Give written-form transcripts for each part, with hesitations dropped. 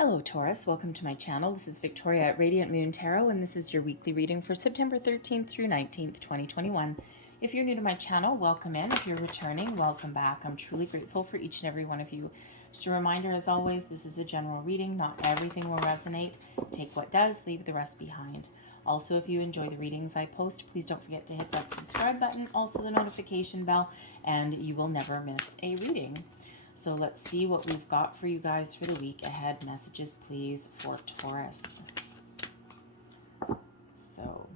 Hello Taurus, welcome to my channel. This is Victoria at Radiant Moon Tarot, and this is your weekly reading for September 13th through 19th, 2021. If you're new to my channel, welcome in. If you're returning, welcome back. I'm truly grateful for each and every one of you. Just a reminder, as always, this is a general reading. Not everything will resonate. Take what does, leave the rest behind. Also, if you enjoy the readings I post, please don't forget to hit that subscribe button, also the notification bell, and you will never miss a reading. So let's see what we've got for you guys for the week ahead. Messages, please, for Taurus. So,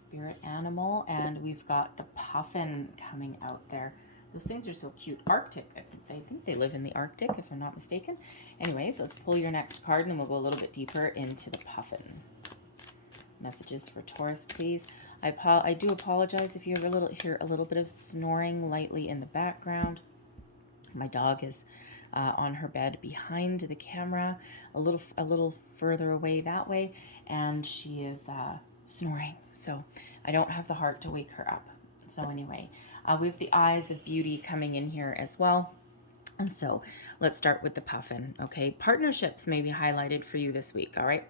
spirit animal, and we've got the puffin coming out there. Those things are so cute. Arctic. I think they live in the Arctic, if I'm not mistaken. Anyways, let's pull your next card, and we'll go a little bit deeper into the puffin. Messages for Taurus, please. I do apologize if you hear a little bit of snoring lightly in the background. My dog is on her bed behind the camera, a little further away that way, and she is snoring. So I don't have the heart to wake her up. So anyway, we have the eyes of beauty coming in here as well. And so let's start with the puffin. Okay, partnerships may be highlighted for you this week. All right.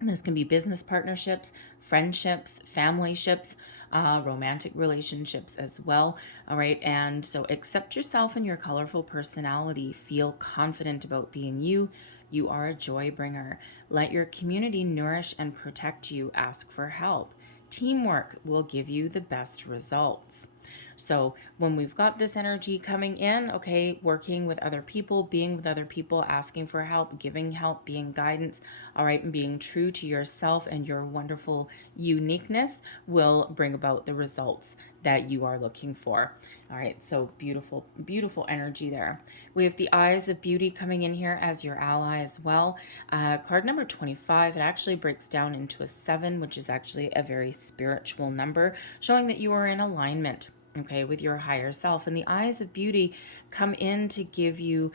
This can be business partnerships, friendships, family ships, romantic relationships as well. All right. And so accept yourself and your colorful personality. Feel confident about being you. You are a joy bringer. Let your community nourish and protect you. Ask for help. Teamwork will give you the best results. So when we've got this energy coming in, okay, working with other people, being with other people, asking for help, giving help, being guidance, all right, and being true to yourself and your wonderful uniqueness will bring about the results that you are looking for. All right, so beautiful, beautiful energy there. We have the eyes of beauty coming in here as your ally as well. Card number 25, it actually breaks down into a 7, which is actually a very spiritual number, showing that you are in alignment, okay, with your higher self. And the eyes of beauty come in to give you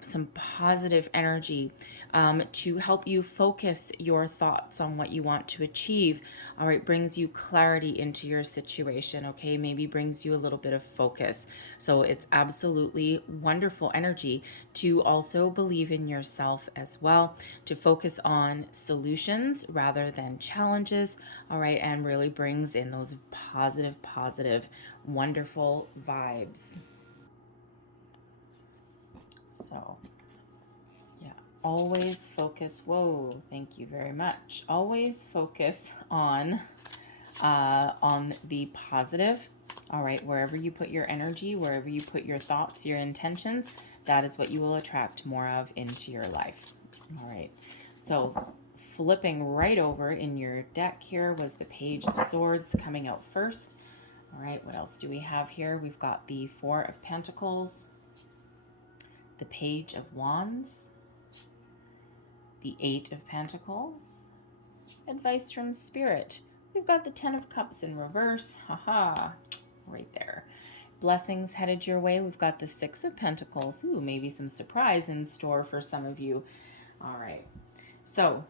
some positive energy to help you focus your thoughts on what you want to achieve. All right, brings you clarity into your situation, okay, maybe brings you a little bit of focus. So it's absolutely wonderful energy to also believe in yourself as well, to focus on solutions rather than challenges. All right, and really brings in those positive, wonderful vibes. So, yeah, always focus. Whoa, thank you very much. Always focus on the positive. All right, wherever you put your energy, wherever you put your thoughts, your intentions, that is what you will attract more of into your life. All right, so flipping right over in your deck here was the Page of Swords coming out first. All right, what else do we have here? We've got the Four of Pentacles, the Page of Wands, the Eight of Pentacles, advice from Spirit. We've got the Ten of Cups in reverse, haha, right there. Blessings headed your way. We've got the Six of Pentacles. Ooh, maybe some surprise in store for some of you. All right, so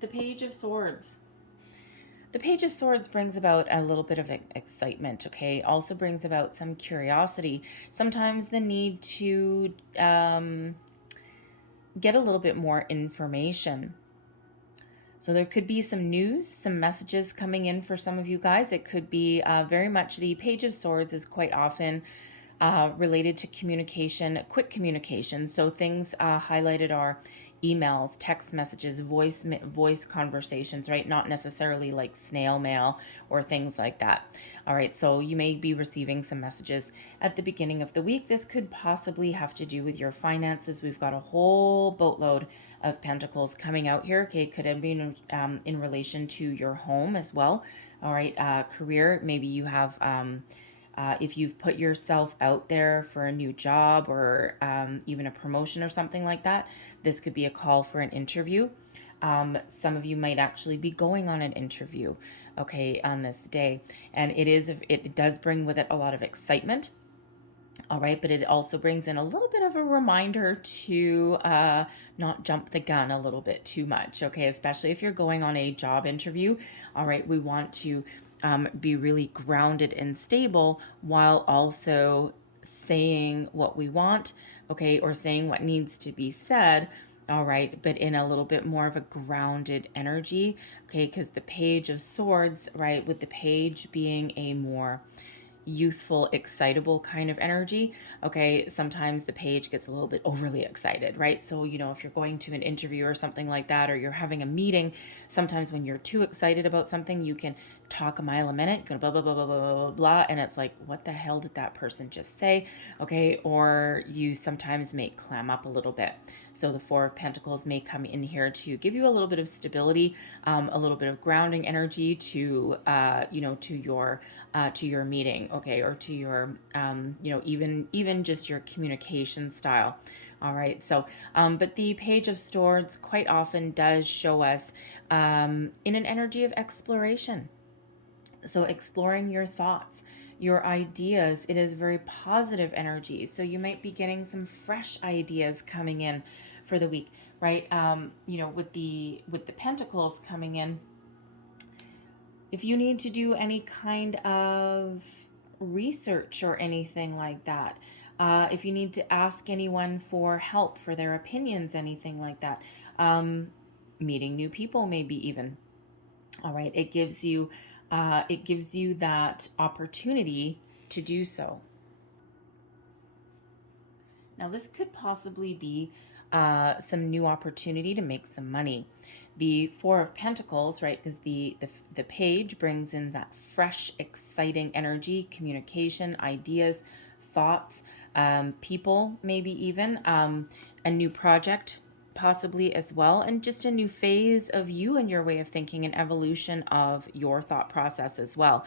the Page of Swords. The Page of Swords brings about a little bit of excitement, okay? Also brings about some curiosity. Sometimes the need to get a little bit more information. So there could be some news, some messages coming in for some of you guys. It could be very much, the Page of Swords is quite often related to communication, quick communication. So things highlighted are emails, text messages, voice conversations, right? Not necessarily like snail mail or things like that. All right, so you may be receiving some messages at the beginning of the week. This could possibly have to do with your finances. We've got a whole boatload of pentacles coming out here. Okay, could have been in relation to your home as well. All right, career, maybe you have if you've put yourself out there for a new job or even a promotion or something like that, this could be a call for an interview. Some of you might actually be going on an interview, okay, on this day. And it does bring with it a lot of excitement. All right, but it also brings in a little bit of a reminder to not jump the gun a little bit too much, okay, especially if you're going on a job interview. All right, we want to be really grounded and stable while also saying what we want, okay, or saying what needs to be said, all right, but in a little bit more of a grounded energy, okay, because the Page of Swords, right, with the page being a more youthful, excitable kind of energy. Okay, sometimes the page gets a little bit overly excited, right? So, if you're going to an interview or something like that, or you're having a meeting, sometimes when you're too excited about something, you can talk a mile a minute, go blah, blah, blah, blah, blah, blah, blah, and it's like, what the hell did that person just say? Okay, or you sometimes may clam up a little bit. So the Four of Pentacles may come in here to give you a little bit of stability, a little bit of grounding energy to, to your meeting, okay, or to your, even just your communication style. All right. So, but the Page of Swords quite often does show us in an energy of exploration. So exploring your thoughts, your ideas, it is very positive energy. So you might be getting some fresh ideas coming in for the week, right? With the Pentacles coming in, if you need to do any kind of research or anything like that, if you need to ask anyone for help, for their opinions, anything like that, meeting new people, maybe even. All right, it gives you that opportunity to do so. Now, this could possibly be some new opportunity to make some money. The Four of Pentacles, right, because the page brings in that fresh, exciting energy, communication, ideas, thoughts, people, maybe even a new project possibly as well, and just a new phase of you and your way of thinking, and evolution of your thought process as well,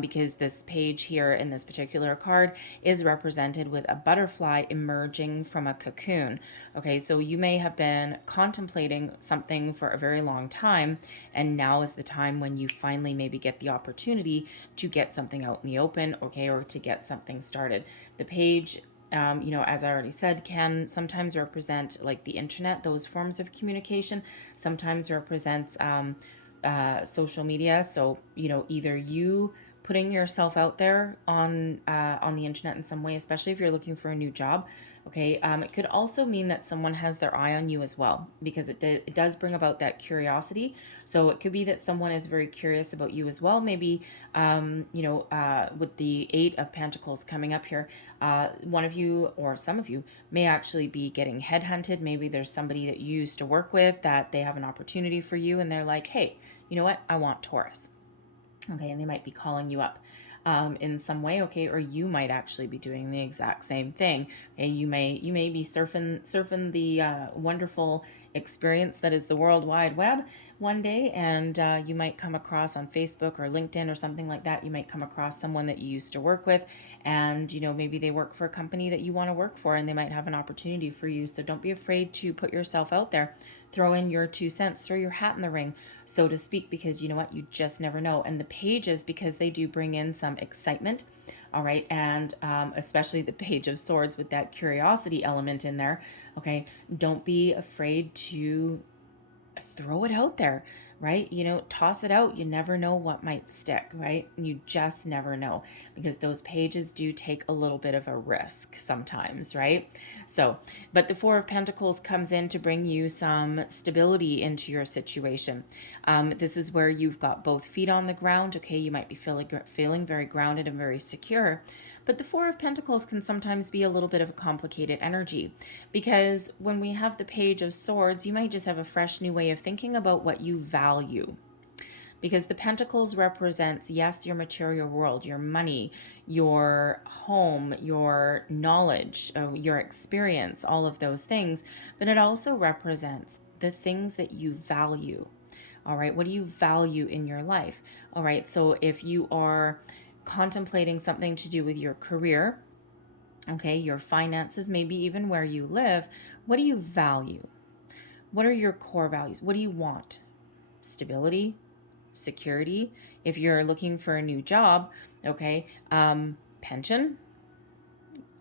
because this page here in this particular card is represented with a butterfly emerging from a cocoon. Okay, so you may have been contemplating something for a very long time, and now is the time when you finally maybe get the opportunity to get something out in the open, okay, or to get something started. The page, as I already said, can sometimes represent like the internet, those forms of communication, sometimes represents social media. So, either you putting yourself out there on the internet in some way, especially if you're looking for a new job. Okay, it could also mean that someone has their eye on you as well, because it does bring about that curiosity. So it could be that someone is very curious about you as well. Maybe, with the Eight of Pentacles coming up here, one of you or some of you may actually be getting headhunted. Maybe there's somebody that you used to work with that they have an opportunity for you, and they're like, hey, you know what? I want Taurus. Okay, and they might be calling you up in some way, okay, or you might actually be doing the exact same thing. Okay, you may be surfing the wonderful experience that is the World Wide Web one day, and you might come across on Facebook or LinkedIn or something like that. You might come across someone that you used to work with, and maybe they work for a company that you want to work for, and they might have an opportunity for you. So don't be afraid to put yourself out there. Throw in your 2 cents, throw your hat in the ring, so to speak, because you know what? You just never know. And the pages, because they do bring in some excitement, all right, and especially the Page of Swords with that curiosity element in there, okay? Don't be afraid to throw it out there, right? Toss it out. You never know what might stick, right? You just never know, because those pages do take a little bit of a risk sometimes, right? So, but the Four of Pentacles comes in to bring you some stability into your situation. This is where you've got both feet on the ground, okay? You might be feeling very grounded and very secure. But the Four of Pentacles can sometimes be a little bit of a complicated energy, because when we have the Page of Swords, you might just have a fresh new way of thinking about what you value. Because the Pentacles represents, yes, your material world, your money, your home, your knowledge, your experience, all of those things. But it also represents the things that you value. All right, what do you value in your life? All right, so if you are contemplating something to do with your career, okay, your finances, maybe even where you live, what do you value? What are your core values? What do you want? Stability, security. If you're looking for a new job, okay, pension,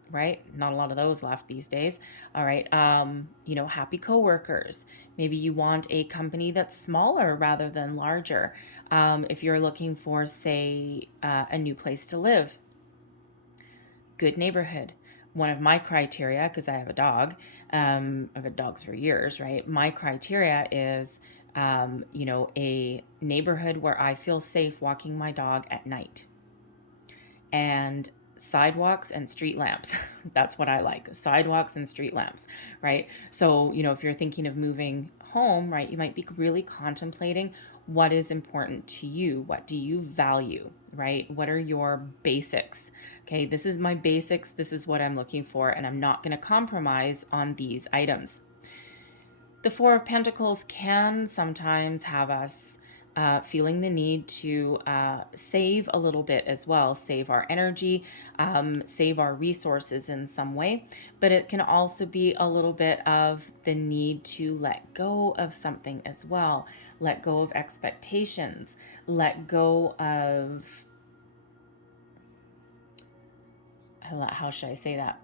right? Not a lot of those left these days. All right, happy coworkers. Maybe you want a company that's smaller rather than larger. If you're looking for, say, a new place to live, good neighborhood, one of my criteria, because I have a dog, I've had dogs for years, right? My criteria is, a neighborhood where I feel safe walking my dog at night, and sidewalks and street lamps. That's what I like. Sidewalks and street lamps, right? So, if you're thinking of moving home, right, you might be really contemplating what is important to you. What do you value, right? What are your basics? Okay, this is my basics. This is what I'm looking for, and I'm not going to compromise on these items. The Four of Pentacles can sometimes have us feeling the need to save a little bit as well, save our energy, save our resources in some way. But it can also be a little bit of the need to let go of something as well, let go of expectations, let go of, how should I say that?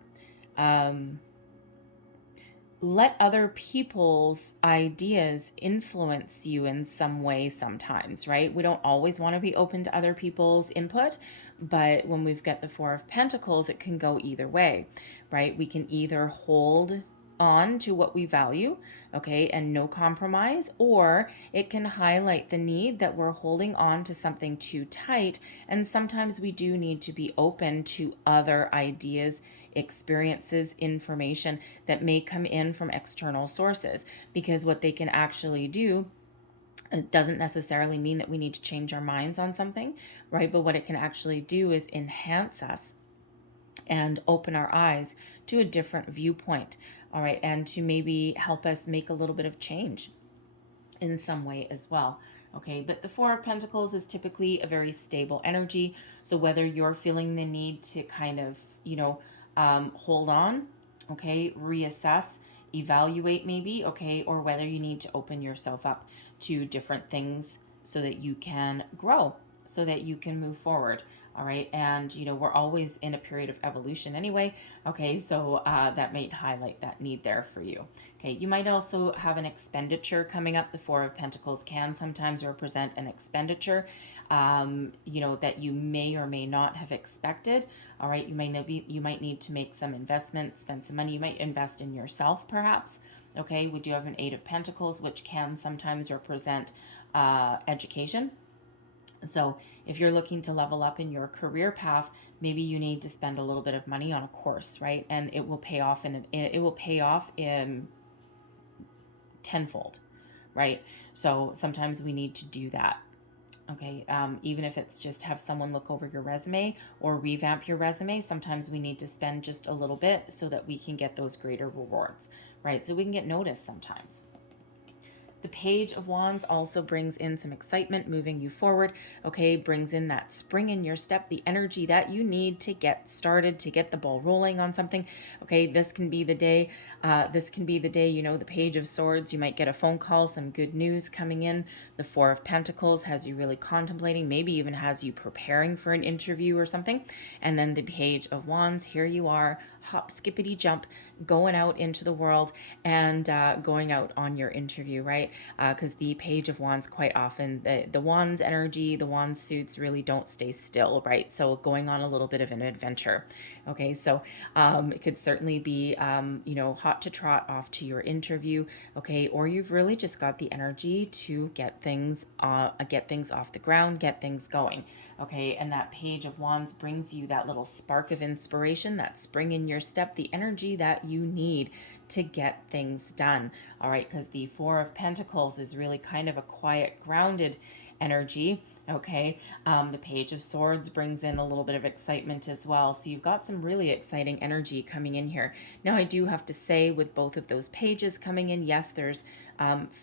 Let other people's ideas influence you in some way sometimes, right? We don't always want to be open to other people's input, but when we've got the Four of Pentacles, it can go either way, right? We can either hold on to what we value, okay, and no compromise, or it can highlight the need that we're holding on to something too tight, and sometimes we do need to be open to other ideas, experiences, information that may come in from external sources, because what they can actually do, it doesn't necessarily mean that we need to change our minds on something, right? But what it can actually do is enhance us and open our eyes to a different viewpoint, all right, and to maybe help us make a little bit of change in some way as well. Okay, but the Four of Pentacles is typically a very stable energy. So whether you're feeling the need to kind of, hold on, okay, reassess, evaluate maybe, okay, or whether you need to open yourself up to different things so that you can grow, so that you can move forward. All right. And, we're always in a period of evolution anyway. Okay. So that might highlight that need there for you. Okay. You might also have an expenditure coming up. The Four of Pentacles can sometimes represent an expenditure, that you may or may not have expected. All right. You might need to make some investment, spend some money. You might invest in yourself, perhaps. Okay. We do have an Eight of Pentacles, which can sometimes represent education. So if you're looking to level up in your career path, maybe you need to spend a little bit of money on a course, right? And it will pay off in tenfold, right? So sometimes we need to do that. Okay, even if it's just have someone look over your resume or revamp your resume, sometimes we need to spend just a little bit so that we can get those greater rewards, right? So we can get noticed sometimes. The Page of Wands also brings in some excitement, moving you forward, okay? Brings in that spring in your step, the energy that you need to get started, to get the ball rolling on something, okay? This can be the day, the Page of Swords, you might get a phone call, some good news coming in. The Four of Pentacles has you really contemplating, maybe even has you preparing for an interview or something. And then the Page of Wands, here you are, hop, skippity jump, going out into the world and going out on your interview, right? Because the Page of Wands, quite often, the Wands energy, the Wands suits really don't stay still, right? So going on a little bit of an adventure. Okay, so it could certainly be, hot to trot off to your interview, okay? Or you've really just got the energy to get things off the ground, get things going. Okay, and that Page of Wands brings you that little spark of inspiration, that spring in your step, the energy that you need to get things done. All right, because the Four of Pentacles is really kind of a quiet, grounded energy. Okay, the Page of Swords brings in a little bit of excitement as well. So you've got some really exciting energy coming in here. Now, I do have to say, with both of those pages coming in, yes, there's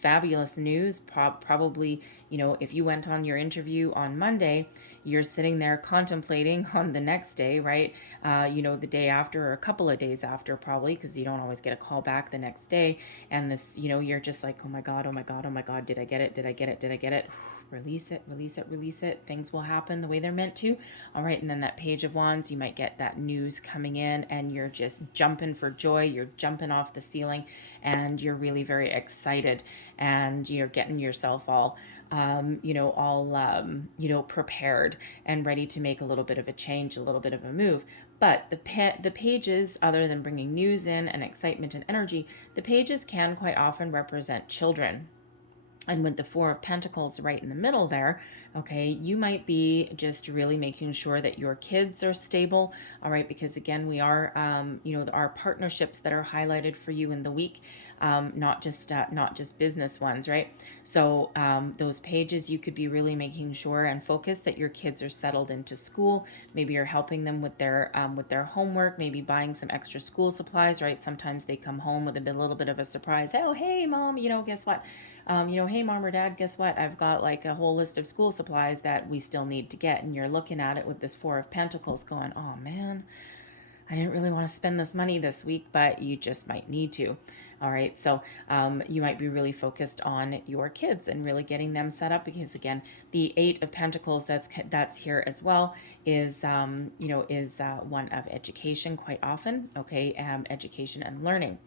fabulous news. Probably, if you went on your interview on Monday, you're sitting there contemplating on the next day, right? The day after or a couple of days after, probably, because you don't always get a call back the next day. And this, you're just like, oh my God, oh my God, oh my God, did I get it? Did I get it? Did I get it? Release it, release it, release it. Things will happen the way they're meant to. All right. And then that Page of Wands, you might get that news coming in and you're just jumping for joy. You're jumping off the ceiling and you're really very excited and you're getting yourself all, prepared and ready to make a little bit of a change, a little bit of a move. But the pages, other than bringing news in and excitement and energy, the pages can quite often represent children. And with the Four of Pentacles right in the middle there, okay, you might be just really making sure that your kids are stable, all right, because again, we are, our partnerships that are highlighted for you in the week, not just business ones, right? So those pages, you could be really making sure and focus that your kids are settled into school. Maybe you're helping them with their homework, maybe buying some extra school supplies, right? Sometimes they come home with a little bit of a surprise. Oh, hey, mom, guess what? Hey, mom or dad, guess what? I've got like a whole list of school supplies that we still need to get. And you're looking at it with this Four of Pentacles going, oh man, I didn't really want to spend this money this week, but you just might need to. All right, so you might be really focused on your kids and really getting them set up, because again, the Eight of Pentacles that's here as well is one of education quite often. Okay, education and learning.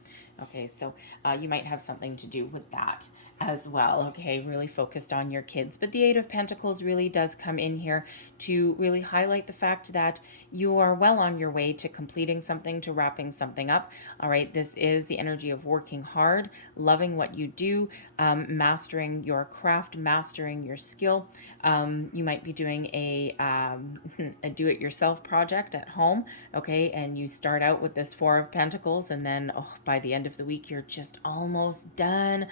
Okay, so you might have something to do with that as well. Okay, really focused on your kids. But the Eight of Pentacles really does come in here to really highlight the fact that you are well on your way to completing something, to wrapping something up. All right, this is the energy of working hard, loving what you do, mastering your craft, mastering your skill. You might be doing a do-it-yourself project at home, okay, and you start out with this Four of Pentacles, and then by the end of the week, you're just almost done.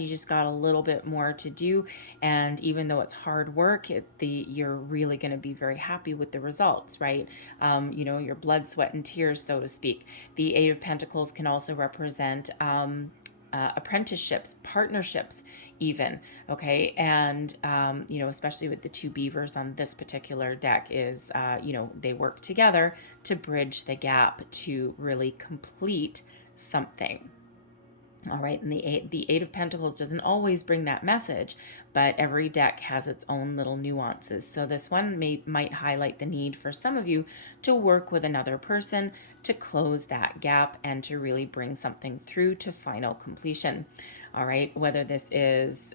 You just got a little bit more to do, and even though it's hard work, you're really going to be very happy with the results, right? Your blood, sweat, and tears, so to speak. The Eight of Pentacles can also represent apprenticeships, partnerships, even, okay, and especially with the two beavers on this particular deck is they work together to bridge the gap to really complete something. All right, and the Eight of Pentacles doesn't always bring that message, but every deck has its own little nuances. So this one might highlight the need for some of you to work with another person to close that gap and to really bring something through to final completion. All right, whether this is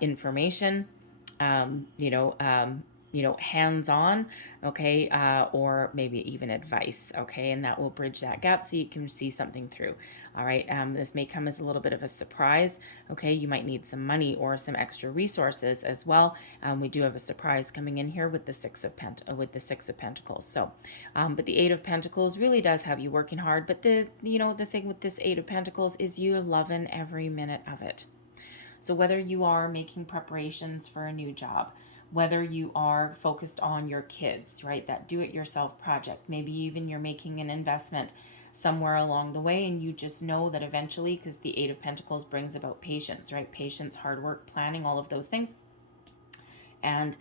information, hands-on, okay, or maybe even advice, okay, and that will bridge that gap so you can see something through. All right, this may come as a little bit of a surprise, okay. You might need some money or some extra resources as well. We do have a surprise coming in here with the Six of Pentacles. So, but the Eight of Pentacles really does have you working hard. But the thing with this Eight of Pentacles is you're loving every minute of it. So whether you are making preparations for a new job, whether you are focused on your kids, right, that do-it-yourself project, maybe even you're making an investment somewhere along the way, and you just know that eventually, because the Eight of Pentacles brings about patience, right, patience, hard work, planning, all of those things, and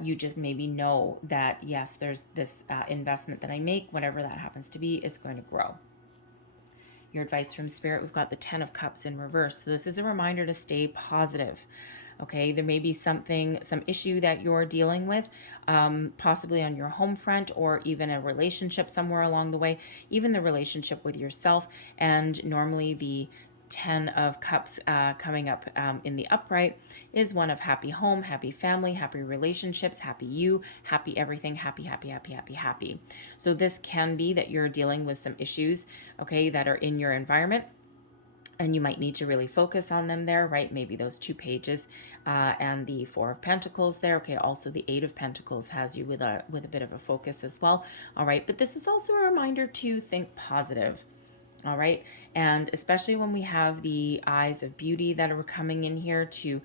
you just maybe know that, yes, there's this investment that I make, whatever that happens to be, is going to grow. Your advice from Spirit, we've got the Ten of Cups in reverse. So this is a reminder to stay positive. Okay, there may be some issue that you're dealing with, possibly on your home front, or even a relationship somewhere along the way, even the relationship with yourself. And normally the Ten of Cups coming up in the upright is one of happy home, happy family, happy relationships, happy you, happy everything, happy, happy, happy, happy, happy. So this can be that you're dealing with some issues, okay, that are in your environment, and you might need to really focus on them there, right? Maybe those two pages and the Four of Pentacles there. Okay, also the Eight of Pentacles has you with a bit of a focus as well. All right, but this is also a reminder to think positive. All right, and especially when we have the eyes of beauty that are coming in here to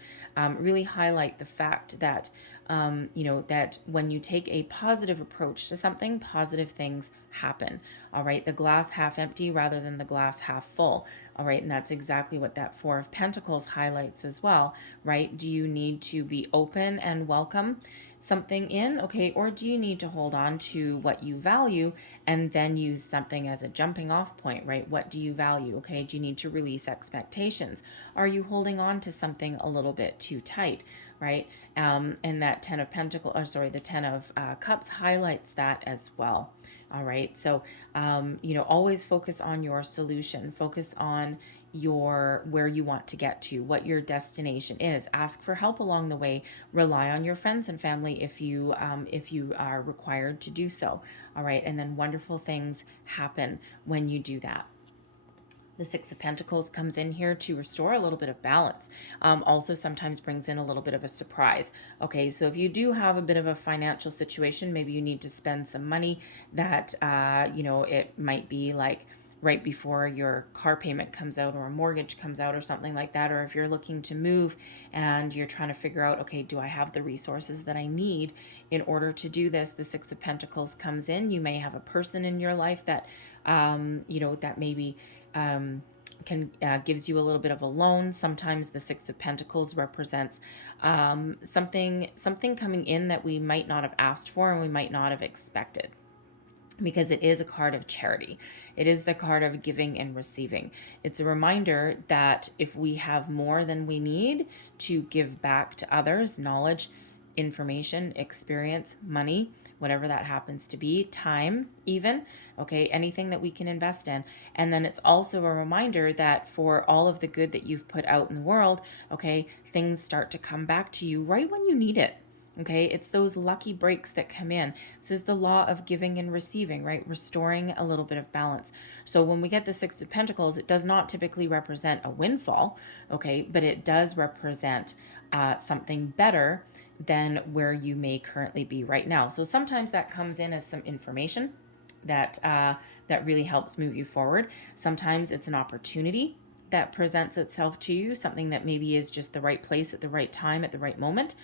really highlight the fact that that when you take a positive approach to something, positive things happen. All right, the glass half empty rather than the glass half full. All right, and that's exactly what that Four of Pentacles highlights as well, right? Do you need to be open and welcome something in, okay, or do you need to hold on to what you value and then use something as a jumping off point, right? What do you value, okay? Do you need to release expectations? Are you holding on to something a little bit too tight, right? And that Ten of Pentacles, or sorry, the Ten of Cups highlights that as well. All right. So, you know, always focus on your solution, focus on your where you want to get to, what your destination is. Ask for help along the way. Rely on your friends and family if you are required to do so. All right. And then wonderful things happen when you do that. The Six of Pentacles comes in here to restore a little bit of balance. Also sometimes brings in a little bit of a surprise. Okay, so if you do have a bit of a financial situation, maybe you need to spend some money that, you know, it might be like right before your car payment comes out or a mortgage comes out or something like that. Or if you're looking to move and you're trying to figure out, okay, do I have the resources that I need in order to do this? The Six of Pentacles comes in. You may have a person in your life that, you know, that maybe can gives you a little bit of a loan. Sometimes the Six of Pentacles represents something coming in that we might not have asked for and we might not have expected, because it is a card of charity. It is the card of giving and receiving. It's a reminder that if we have more than we need to give back to others, knowledge, information, experience, money, whatever that happens to be, time even, okay, anything that we can invest in. And then it's also a reminder that for all of the good that you've put out in the world, okay, things start to come back to you right when you need it. Okay, it's those lucky breaks that come in. This is the law of giving and receiving, right? Restoring a little bit of balance. So when we get the Six of Pentacles, it does not typically represent a windfall, okay, but it does represent something better than where you may currently be right now. So sometimes that comes in as some information that that really helps move you forward. Sometimes it's an opportunity that presents itself to you, something that maybe is just the right place at the right time at the right moment.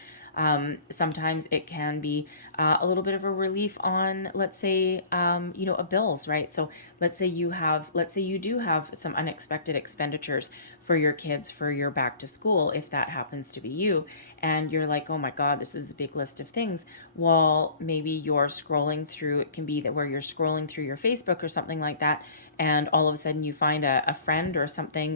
Sometimes it can be a little bit of a relief on, let's say, you know, a bills, right? So let's say you do have some unexpected expenditures for your kids for your back to school, if that happens to be you, and you're like, oh my God, this is a big list of things. Well, maybe you're scrolling through, it can be that where you're scrolling through your Facebook or something like that, and all of a sudden you find a friend or something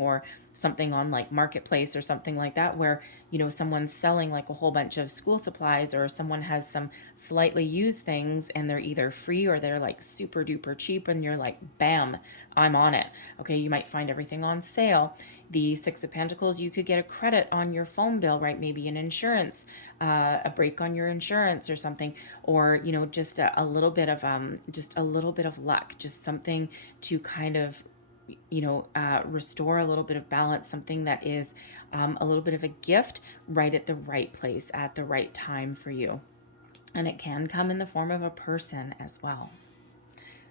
on like Marketplace or something like that, where, you know, someone's selling like a whole bunch of school supplies, or someone has some slightly used things and they're either free or they're like super duper cheap, and you're like, bam, I'm on it. Okay, you might find everything on sale. The Six of Pentacles, you could get a credit on your phone bill, right? Maybe an insurance, a break on your insurance or something, or, you know, just a little bit of luck, just something to kind of, you know, restore a little bit of balance, something that is a little bit of a gift right at the right place at the right time for you. And it can come in the form of a person as well.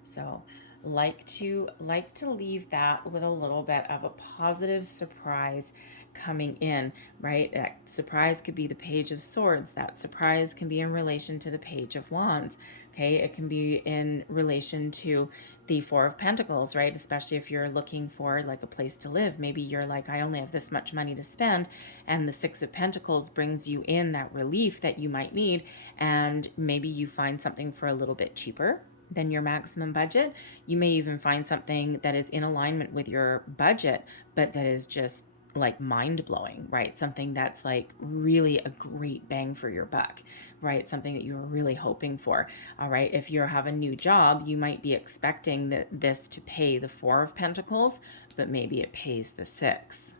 So like to leave that with a little bit of a positive surprise coming in, right? That surprise could be the Page of Swords. That surprise can be in relation to the Page of Wands. Okay, it can be in relation to the Four of Pentacles, right? Especially if you're looking for like a place to live. Maybe you're like, I only have this much money to spend, and the Six of Pentacles brings you in that relief that you might need, and maybe you find something for a little bit cheaper than your maximum budget. You may even find something that is in alignment with your budget, but that is just like mind-blowing, right? Something that's like really a great bang for your buck, right? Something that you're really hoping for. All right, if you have a new job, you might be expecting this to pay the Four of Pentacles, but maybe it pays the Six.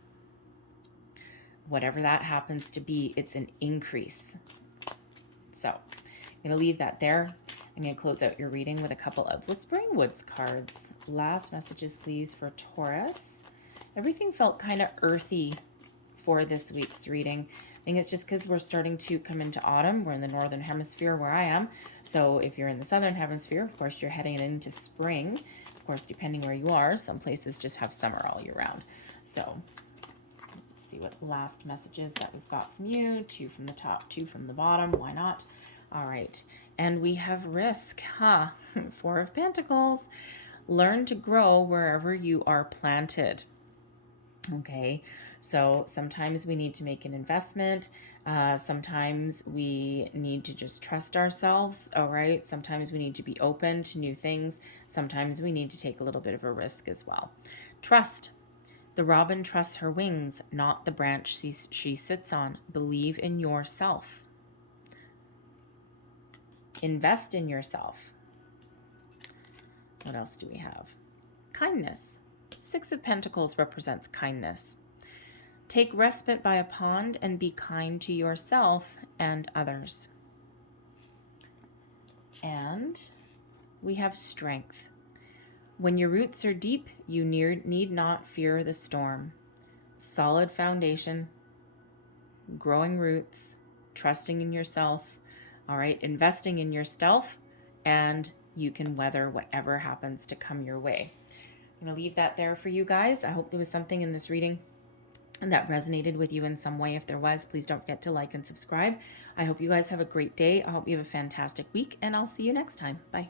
Whatever that happens to be, it's an increase. So I'm going to leave that there. I'm going to close out your reading with a couple of Whispering Woods cards. Last messages, please, for Taurus. Everything felt kind of earthy for this week's reading. I think it's just because we're starting to come into autumn. We're in the northern hemisphere where I am. So if you're in the southern hemisphere, of course, you're heading into spring. Of course, depending where you are, some places just have summer all year round. So let's see what last messages that we've got from you. 2 from the top, 2 from the bottom. Why not? All right. And we have risk, huh? 4 of Pentacles. Learn to grow wherever you are planted. Okay, so sometimes we need to make an investment. Sometimes we need to just trust ourselves, all right? Sometimes we need to be open to new things. Sometimes we need to take a little bit of a risk as well. Trust. The robin trusts her wings, not the branch she sits on. Believe in yourself. Invest in yourself. What else do we have? Kindness. Six of Pentacles represents kindness. Take respite by a pond and be kind to yourself and others. And we have strength. When your roots are deep, you need not fear the storm. Solid foundation, growing roots, trusting in yourself, all right, investing in yourself, and you can weather whatever happens to come your way. I'm going to leave that there for you guys. I hope there was something in this reading that resonated with you in some way. If there was, please don't forget to like and subscribe. I hope you guys have a great day. I hope you have a fantastic week, and I'll see you next time. Bye.